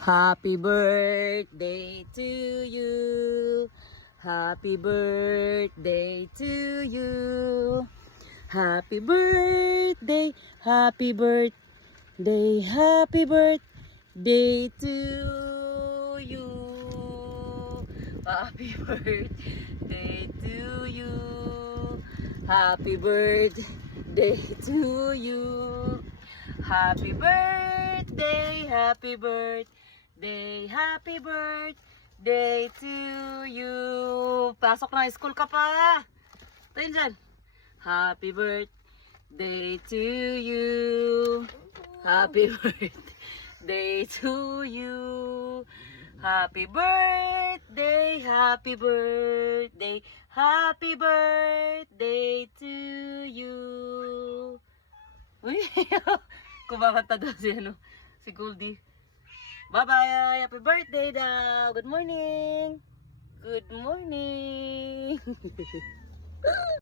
Happy birthday to you. Happy birthday to you. Happy birthday, happy birthday, happy birthday to you. Happy birthday to you. Happy birthday to you. Happy birthday, happy birthday, happy birthday to you. Pasok na, school ka pa. Tayo dyan. Happy birthday to you. Happy birthday to you. Happy birthday, happy birthday, happy birthday to you. Uy, kumakanta daw si Goldie. Bye-bye, happy birthday daw. Good morning. Good morning.